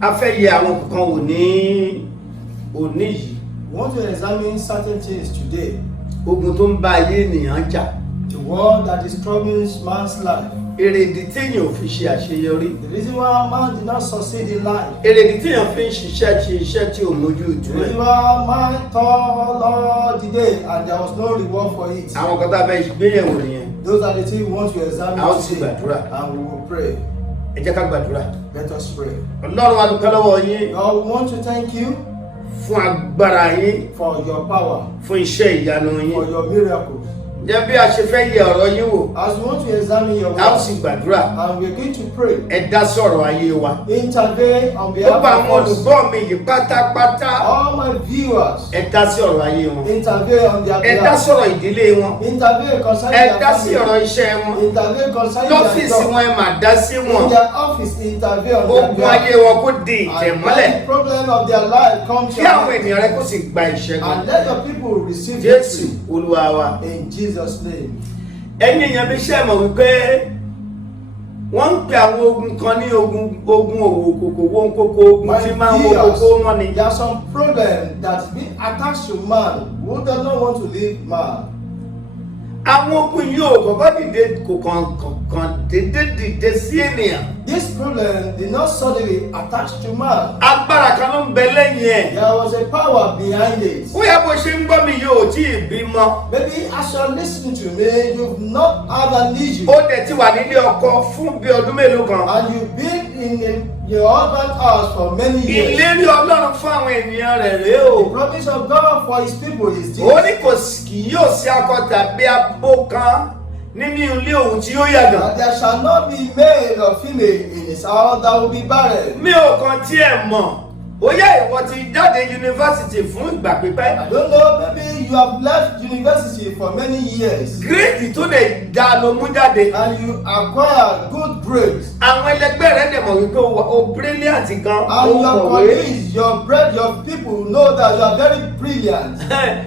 a fẹ́ yẹ àwọn kankan wò ní òní yìí. We want to examine certain things today. Ogun tó ń bá ayé ènìyàn jà. The war that is troubling man's life. Èrèdí téèyàn ò fi ṣe àṣeyọrí. The reason why man did not succeed in life. Èrèdí téèyàn fi ń ṣiṣẹ́ tí ò mójú The ìtú ẹ̀. reason why man toiled all the day and there was no reward for it. Àwọn kan tá a fẹ́ gbéyẹ̀wò nìyẹn. Those are the things we want to examine A ó sì today. gbàdúrà. And we will pray. Ẹ jẹ́ ká gbàdúrà. Let us pray. Ọlọ́run a dúpẹ́ lọ́wọ́ yín God, we want to thank you fún agbára yín, for your power, fún iṣẹ́ ìyanu for yín. your miracles. Jẹ́ bí a ṣe fẹ́ yẹ ọ̀rọ̀ yín wò, As we want to examine your a ó word, sì gbàdúrà. and we're going to pray, Ẹ dá sọ̀rọ̀ ayé wa. intervene on Gbogbo behalf àwọn of us, olùgbọ́ mi yìí pátápátá, all my viewers, ẹ dá sí ọ̀rọ̀ ayé wọn. intervene on their Ẹ dá behalf, sọ̀rọ̀ ìdílé wọn. intervene concerning Ẹ their dá sí ọ̀rọ̀ family, iṣẹ́ wọn. intervene concerning their Lọ́fíìsì job, wọn ẹ máa dá sí in wọn. their office, intervene on their Ogun ayé behalf, wọn kó di ìtẹ̀mọ́lẹ̀. and let the problem of their life come to Kí àwọn an end, ènìyàn rẹ kó sì gba ìṣẹ́gun. and let your people receive Jésù victory Olúwa wa. in Jesus' name. Ẹ̀yin èèyàn bí iṣẹ́ mọ̀ wípé wọ́n ń pe àwọn ogun kan ní ogun òwò kòkò wọ́n kókó ogun tí máa ń wo kókó wọn ni. There are some problems that's been attached to man who does not want to leave man. Àwọn ogun yìí ò kọ́kọ́ dìde kò kàn dédé dìde sí ènìyàn. This problem did not suddenly attach to man. Agbára kan ló ń bẹ lẹ́yìn ẹ̀. There was a power behind it. Bóyá bó ṣe ń gbọ́ mi yóò tí ì bímọ. Maybe as you're listening to me, you've not had an issue, Ó dẹ̀ ti wà nílé ọkọ fún bí ọdún mélòó kan. and you've been your husband's house for many years. Ìlérí Ọlọ́run fún àwọn ènìyàn rẹ̀ rèé The o. promise of God for his people is Ó ní this: kì yóò sí akọ tàbí abo kan nínú ilé òun tí yóò yàgàn. that there shall not be male or female in his house that will be barren. Mi ò kàn tiẹ̀ mọ̀. Bóyá ìwọ ti jáde yunifásitì fún ìgbà pípẹ́. I don't know, maybe you have left university for many years Gírèdì tó lè dá ló mú jáde. and you acquire good grades, Àwọn ẹlẹgbẹ́ rẹ̀ dẹ̀ mọ̀ wípé o brilliant gan. and your colleagues, your people know that you are very brilliant.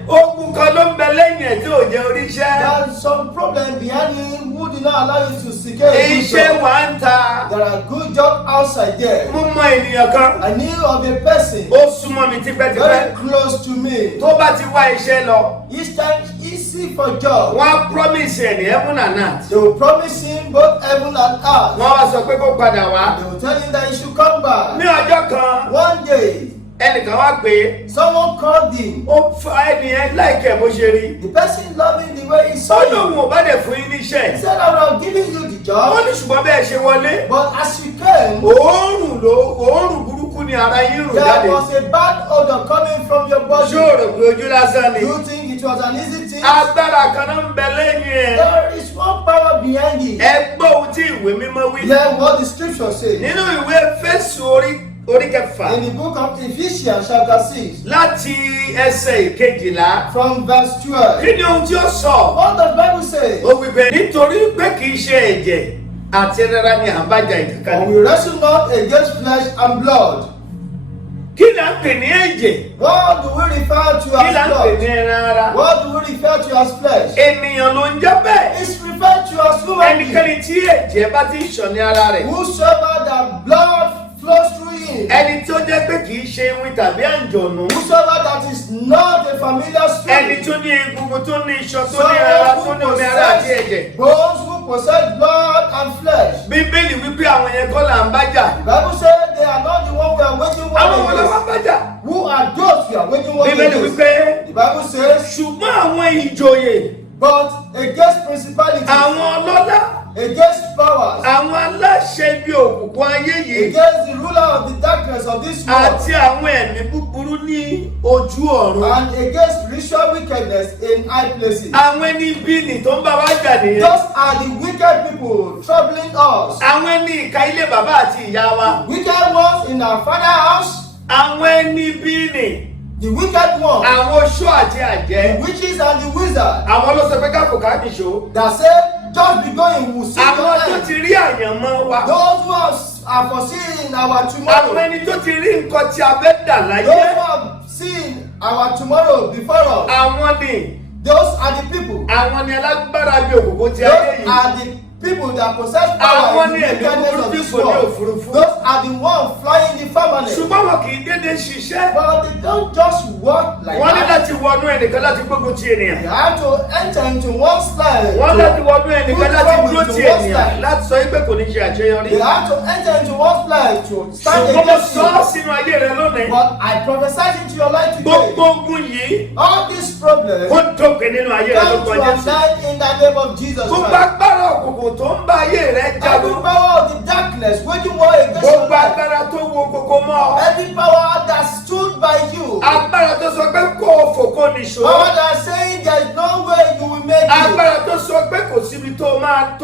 Ogun kan ló ń bẹ lẹ́yìn ẹ̀ tí ò jẹ́ oríṣẹ́. There's some problem behind him who did not allow you to secure a good Iṣẹ́ job. wà ń ta. There are good jobs outside there. Mo mọ ènìyàn kan. I knew of a person Ó súnmọ́ mi tipẹ́tipẹ́. very close to me. Tó bá ti wá iṣẹ́ lọ, Each time he seek for job, wọ́n á promise ẹ̀ ní heaven and earth. they will promise him both heaven and earth. Wọ́n wá sọ pé kó padà wá. They will tell him that he should come back. Ní ọjọ́ kan, One day, ẹnìkan wá pé someone called him. ó fa ẹnìyẹn láìkẹ́ bó ṣe rí. The person loving the way he saw Ó you. lóun ò bá dẹ̀ fún yín He níṣẹ́. said, I would have given you the Ó job, ní ṣùgbọ́n bẹ́ẹ̀ ṣe wọlé. but as you came, Òórùn burúkú ni ara yín rùn there jáde. was a bad odor coming from your body. Ṣóòrò pé ojú lásán ni. Do you think it was an easy thing? Agbára kan náà ń bẹ lẹ́yìn ẹ̀. There is one power behind it. Ẹ gbọ́ ohun tí ìwé mímọ́ wí. Hear what the scripture says. Nínú ìwé Éfésù orí kẹfà In the book of Ephesians chapter 6, láti ẹsẹ̀ ìkejìlá. from verse 12. Kí ni ohun tí ó sọ? What does the Bible say? Ó wí pé nítorí pé kì í ṣe ẹ̀jẹ̀ àti rárá ni àbájá For ìjàkadì. we wrestle not against flesh and blood. Kí là ń pè ní ẹ̀jẹ̀? What do we refer to Kí là as ń pè ní blood? ẹran ara? What do we refer to as flesh? Ènìyàn ló ń jẹ́ bẹ́ẹ̀. It's referred to as human being. Ẹnikẹ́ni tí ẹ̀jẹ̀ bá ti ń ṣàn ní ara rẹ̀. Whosoever that blood flows through him. Ẹni tí ó jẹ́ pé kì í ṣe ewì tàbí àǹjọ̀nú. Whosoever that is not a familiar Ẹni spirit. tó ní egungun tó ní iṣan tó ní ara tó ní omi ara àti ẹ̀jẹ̀. bones who possess blood and flesh. Bíbélì wípé àwọn yẹn kọ́ là ń bájà. The Bible says they are not the one we are waging Àwọn war wọn lọ wá against. bájà. Who are those we are waging war Bíbélì against? wípé The Bible says, ṣùgbọ́n àwọn ìjòyè, but against principalities, àwọn ọlọ́lá, against powers, àwọn aláṣẹ ibi òkùnkùn ayé yìí against the ruler of the darkness of this world, àti àwọn ẹ̀mí búburú ní ojú ọ̀run. and against spiritual wickedness in high places. Àwọn ẹni ibi nì tó ń bá wá jà nìyẹn. Those are the wicked people troubling us. Àwọn ẹni ìka ilé bàbá àti ìyá wa. Wicked ones in our father's house, Àwọn ẹni ibi nì. the wicked ones, Àwọn oṣó àti the àjẹ́. witches and the wizards Àwọn ló sọ pé káfò ká nìṣó. that say, just be going, we'll see your Àwọn tó end. ti rí àyànmọ́ wa. Those who are foreseeing our Àwọn tomorrow, ẹni tó ti rí nǹkan tí a fẹ́ dà those láyé. who have seen our tomorrow before us, Àwọn ni. those are the people. Àwọn ni alágbára bí òkùnkùn ti ayé Those yìí. are the people that possess power in the wickedness of this world. Those are the ones flying the firmament. ṣùgbọ́n wọn kì í dédé ṣiṣẹ́. But they don't just work like wọ́n ní that. láti wọnú ẹnìkan láti gbógun ti ènìyàn. They have to enter into one's life. wọ́n láti wọnú ẹnìkan láti dúró ti ènìyàn láti sọ pé kò ní ṣe àṣeyọrí. They have to enter into one's life to stand ṣùgbọ́n mo against sọ you. ọ́ sínú ayé rẹ lónìí. But I prophesy into your life today. gbogbo ogun yìí All these problems kó dópin nínú ayé rẹ come lórúkọ to an Jésù. end in the name of Jesus gbogbo Christ. agbára òkùnkùn tó ń bá ayé rẹ Every jagun. power of the darkness waging war against your gbogbo life. agbára tó wo kókó mọ́ ọ. Every power that stood by you. agbára tó sọ pé kó o fò kó nìṣó. Power that saying there is no way you will make it. agbára tó sọ pé kò síbi tó máa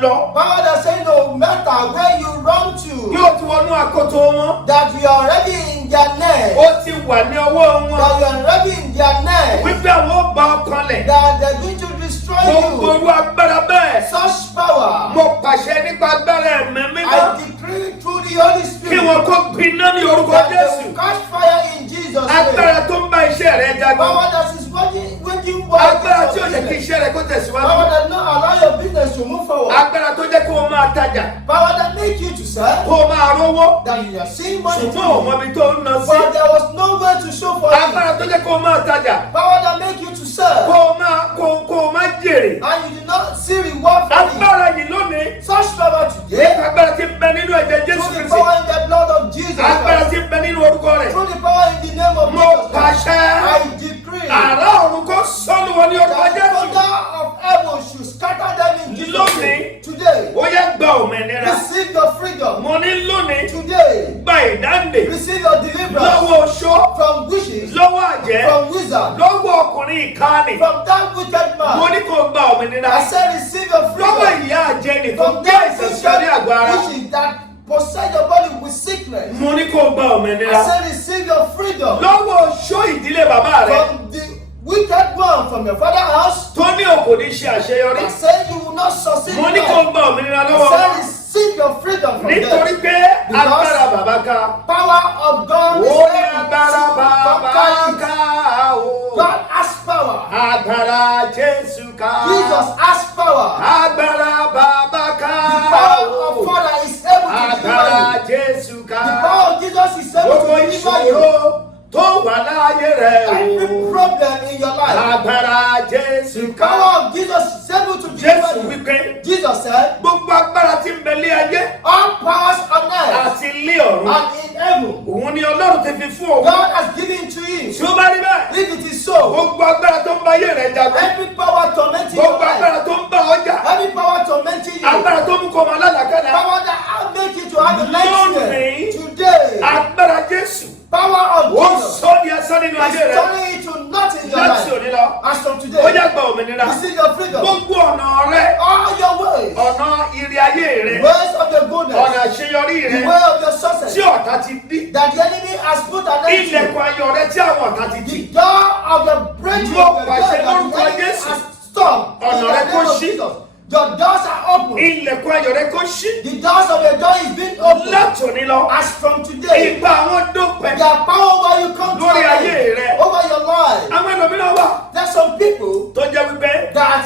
lọ. Power that saying no matter where you run to. yóò ti wọnú akoto wọn. That you are already in their net. ó ti wà ní ọwọ́ wọn. That you are already in their net. wípé àwọn ó bá ọkàn lẹ̀. That they are going to destroy gbogbo you. orú agbára bẹ́ẹ̀. Such power. mo pàṣẹ nípa agbára ẹ̀mí mímọ́. I decree through the Holy kí Spirit. wọn kó gbiná ní orúkọ That they Jésù. will catch fire in Jesus' name. agbára tó ń bá iṣẹ́ rẹ jagun. Power that is waging war agbára against tí ó your jẹ́ kí business. iṣẹ́ rẹ kó Power tẹ̀síwájú. that not allow your business to move forward. agbára tó jẹ́ kó o máa tajà. Power that make you to sell. kó o máa rówó. That you are seeing money ṣùgbọ́n ò mọ to ibi tó ń lọ sí. but there was no way to show for you. agbára tó jẹ́ kó o máa tajà. Power that make you to sell. kó o máa jèrè. And you did not see reward for it. agbára yìí lónìí. Such power today. nípa agbára tí ń bẹ nínú ẹ̀jẹ̀ Jésù Through the Kristi. power in the blood of Jesus agbára Christ. tí ń bẹ nínú orúkọ rẹ̀. Through the power in the name of mo Jesus Christ. pàṣẹ. I decree àrá ọ̀run kó sọ́nù wọn ní orúkọ that the Jésù. thunder of heaven should scatter them in Jesus' Lónìí. name. Today, ó yẹ gba òmìnira. receive your freedom. mo ní lónìí. Today, gba ìdáǹdè. receive your deliverance lọ́wọ́ oṣó. from wishes, lọ́wọ́ àjẹ́. from wizard, lọ́wọ́ ọkùnrin ìkáàní. from that wicked mo man. ní kó gba òmìnira. I said, receive your lọ́wọ́ freedom ìyá àjẹ́ nìkan from gbé that àìsàn sí orí àgọ́ ara. wicked wishes that possess your body with sickness. mo ní kó gba òmìnira. I said, receive your freedom lọ́wọ́ oṣó ìdílé bàbá rẹ. from the wicked one from your father's house. tó ní òkò ní ṣe àṣeyọrí. I said, you will not succeed. mo in ní life. kó gba òmìnira I lọ́wọ́ said, wọn. receive your freedom from nítorí them. pé agbára bàbá ká. Power of God is ó ní able agbára to bàbá conquer it. ká o. God has power. agbára Jésù ká. Jesus has power. agbára bàbá ká The power o. of Father is able to deliver agbára you. Jésù ká. The power of Jesus is able gbogbo to deliver you. ìṣòro tó wà láyé rẹ Every o. problem in your life. agbára Jésù The ká. power of Jesus is able to Jésù deliver you. wípé Jesus said, gbogbo agbára tí ń bẹ lé ayé all powers on earth àti ilé ọ̀run and in heaven, òun ni Ọlọ́run ti fi fún òun. God has given to you. tí ó bá rí bẹ́ẹ̀ If it is so, gbogbo agbára tó ń bá ayé rẹ jagun every power tormenting your gbogbo life, agbára tó ń bá ọjà every power tormenting you, agbára tó mú kọ́ ọmọ alálàkàlà power that will make you to have a nightmare, Lónìí. today, agbára Jésù power of ó Jesus sọ di asán nínú is ayé rẹ turning it to nothing in your láti life. òní lọ As from ó today, yá gba òmìnira receive your freedom. gbogbo ọ̀nà rẹ All your ways, ọ̀nà ire ayé rẹ ways of your goodness, ọ̀nà àṣeyọrí the rẹ way of your success, tí ọ̀tá ti dí that the enemy has put an end to. ilẹ̀kùn ayọ̀ rẹ tí àwọn ọ̀tá ti The tì door of your breakthrough, Mo the door pàṣẹ that the lórúkọ enemy Jésù. has stopped. In Ọ̀nà the rẹ kó name of ṣí. Jesus, your doors are open. ilẹ̀kùn ayọ̀ rẹ kó ṣí The doors of your door is being opened. láti òní lọ As from today, ìgbà àwọn dópin their power over you come to Lórí an ayé end, rẹ. over your life. àwọn ẹlòmíràn wà There's some people tó jẹ́ wípé that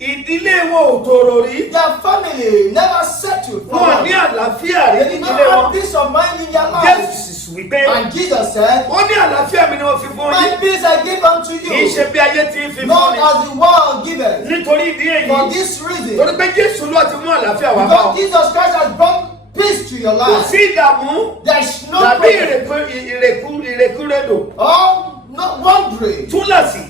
ìdílé wọn ò tòrò rí their family never settled for wọn one. ní àlàáfíà rí They did not nídìílé have wọn peace of mind in their Jésù lives. sì wípé And Jesus said, ó ní àlàáfíà mi ni wọ́n fi fún my yín peace I give unto kì í ṣe you, bí ayé ti ń fi fún not ni as the world giveth. nítorí ìdí For èyí this reason, torí pé Jésù ló ti mú àlàáfíà wá bá because ọ Jesus Christ has brought peace to your kò life. sí ìdààmú There is no tàbí problem ìrèkúrèdò or not wandering túláàsì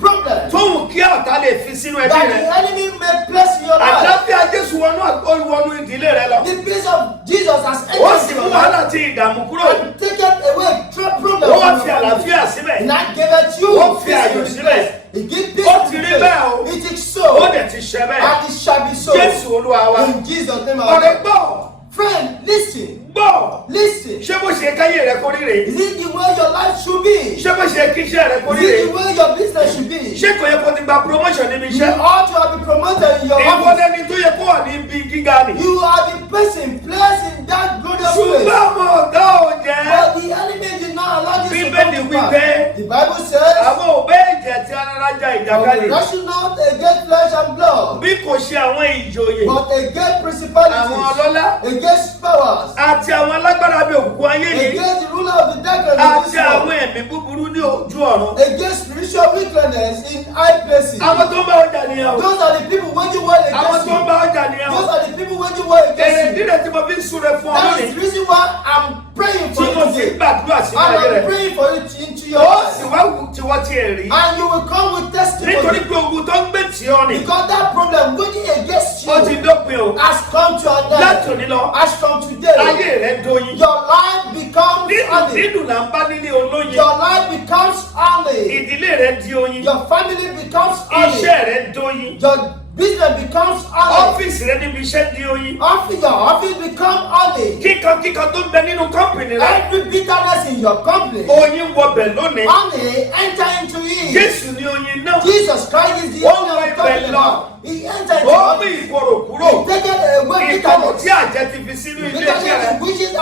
problem tóun kí ọ̀tá lè fi sínú ẹbí that rẹ the enemy may place in your life. àlàáfíà Jésù wọnú ìdílé rẹ lọ The peace of Jesus has ó entered sì your mú life wàhálà àti ìdààmú kúrò and taken away problem ó wá from fi your life. àlàáfíà síbẹ̀ And I give it you Ó fi peace àyè in sílẹ̀. place. He give peace Ó ti in rí bẹ́ẹ̀ o. place. It is ó so dẹ̀ ti ṣe bẹ́ẹ̀ and it shall be so. Jésù Olúwa wa In Jesus' name I ọ̀rẹ́ pray. gbọ́ Friend, listen. gbọ́ Listen. ṣé bó ṣe káyé rẹ kó ríre Is it the way your life should be? ṣé bó ṣe kí iṣẹ́ rẹ kó Is ríre it the way your business should be? ṣé kò yẹ kó ti gba promotion níbi You iṣẹ́ ought to have been promoted in your ìwọ office. lẹni tó yẹ kó wà ní ibi gíga nì You are the person placed in that glorious ṣùgbọ́n place. àwọn ọ̀gá ò jẹ́ But the enemy did not allow this to come Bíbélì to wípé pass. The Bible says àwọn òbẹ́ jẹ́ àti arárájà For we ìjàkadì. wrestle not against flesh and blood, Bí kò ṣe àwọn ìjòyè, but against àwọn principalities, ọlọ́lá, against powers, àti àwọn alágbára bí òkùnkùn ayé yìí, against the ruler of the darkness of àti this àwọn world, ẹ̀mí búburú ní ojú ọ̀run. against spiritual wickedness in high places. Àwọn tó ń bá ọjà nìyàwó. Those are the people waging war Àwọn against tó ń you. bá ọjà nìyàwó. Those are the people waging war against Èrèdí you. rẹ̀ tí mo fi ń súre fún ọ That is lónìí. the reason why I'm praying for Tí you mo sì today. gbàdúrà sí And ayé I'm rẹ̀. praying for you into your Ó sì life. wá wù tí wọ́n ti rí. And you will come with Nítorí testimony. pé ogun tó ń gbé tí ọ nì. Because that problem going against Ó ti you dópin o. has come to an end. Látòní lọ, As from today, ayé rẹ̀ dóyin. your life becomes honey. Dídùn là ń bá nílé olóyin. Your life becomes honey. Ìdílé rẹ̀ di oyin. Your family becomes honey. Iṣẹ́ rẹ̀ dóyin. Your business becomes honey. Ọ́fíìsì rẹ̀ níbi iṣẹ́ di oyin. Your office becomes honey. Kíkan tó ń bẹ nínú kọ́mpìnì rẹ̀. Every bitterness in your company, Oyin wọbẹ̀ lónìí. honey, enter into it. Jésù ni oyin náà. Jesus Christ is the Oh only my one talking God. about. He entered into Ó mú honey. ìkorò kúrò. He taken away Ìkorò bitterness. tí àjẹ́ ti fi sínú ilé iṣẹ́ Bitterness rẹ̀. which is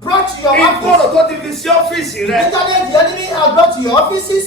brought to your Ìkorò office. tó ti fi sí ọ́fíìsì rẹ̀. Bitterness the enemy has brought to your offices.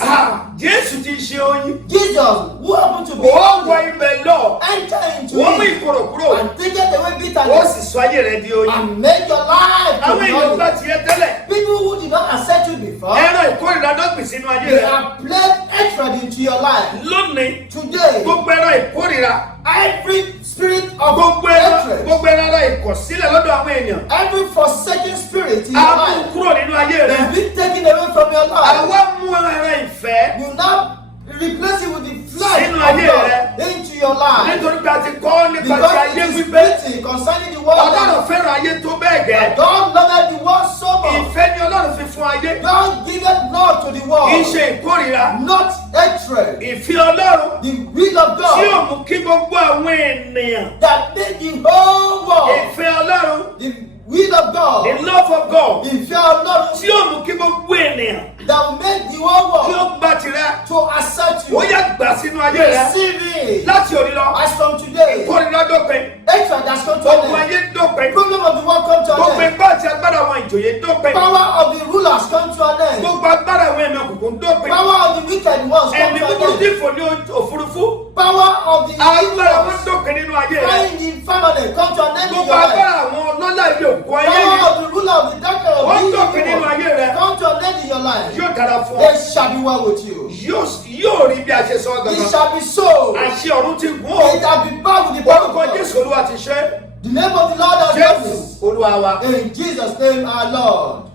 Jésù ti ṣe oyin. Jesus, who happened to be Ó wọ honey, ibẹ̀ lọ. enter into Ó mú it ìkorò kúrò. and taken away Ó bitterness sì sọ ayé rẹ̀ di oyin. and make your life to Àwọn be èèyàn gbà honey. tiẹ̀ tẹ́lẹ̀. People who did not accept you before, Ẹran ìkórìíra dọ́gbìn sínú ayé they rẹ̀. have placed hatred into your life. Lónìí, Today, gbogbo ẹran ìkórìíra. every spirit of Gbogbo hatred, ẹran ara ìkọ̀sílẹ̀ lọ́dọ̀ àwọn èèyàn. every forsaken spirit in your A mú life kúrò nínú ayé rẹ̀. has been taken away from your life. Àwa mú ẹran ìfẹ́. You now replace it with the flesh Sínú of ayé God rẹ. into your life. Nítorí pé a ti kọ́ nípa ti Because ayé it is gbígbé. written concerning the word Ọlọ́run that fẹ́ràn ayé tó bẹ́ẹ̀ gẹ́. God loved the world so much. Ìfẹ́ ni Ọlọ́run fi fún ayé. God giveth not to the Kì í world, ṣe ìkórìíra. not hatred. Ìfẹ́ Ọlọ́run The will of tí ò God mú kí gbogbo àwọn ènìyàn. that made the whole world. Ìfẹ́ Ọlọ́run, The will of God. the love of God, Ìfẹ́ Ọlọ́run tí ò mú kí gbogbo ènìyàn that will make the whole kí world ó gba tirẹ̀. to accept you. Ó yá gbà sínú ayé rẹ̀. Receive it. Láti òní lọ, As from today, ìkórìíra dópin. hatred has come to Gbogbo an end. ayé dópin. Problem of the world come to Gbogbo an end. ipá àti agbára àwọn ìjòyè dópin. Power of the rulers come to an end. Gbogbo agbára àwọn ẹ̀mí òkùnkùn dópin. Power of the wicked ones come Ẹ̀mí to búburú an tí end. fò ní òfurufú. Power of the evil Agbára wọn ones dópin nínú ayé rẹ̀. flying in family come to an end in Gbogbo your life. agbára àwọn ọlọ́lá ilé òkú ayé Power yìí of the ruler of the darkness of wọ́n the dópin nínú evil ones ayé rẹ̀. come to an end in your life. Yóò dára fún ọ. It shall be well with you. Yóò rí bí a ṣe sọ It gangan. shall be so. Àṣẹ ọ̀run ti gùn ó. It shall be back with the power of Orúkọ God. Jésù Olúwa ti ṣe. The name of the Lord has done Jésù this. Olúwa wa. In Jesus' name our Lord.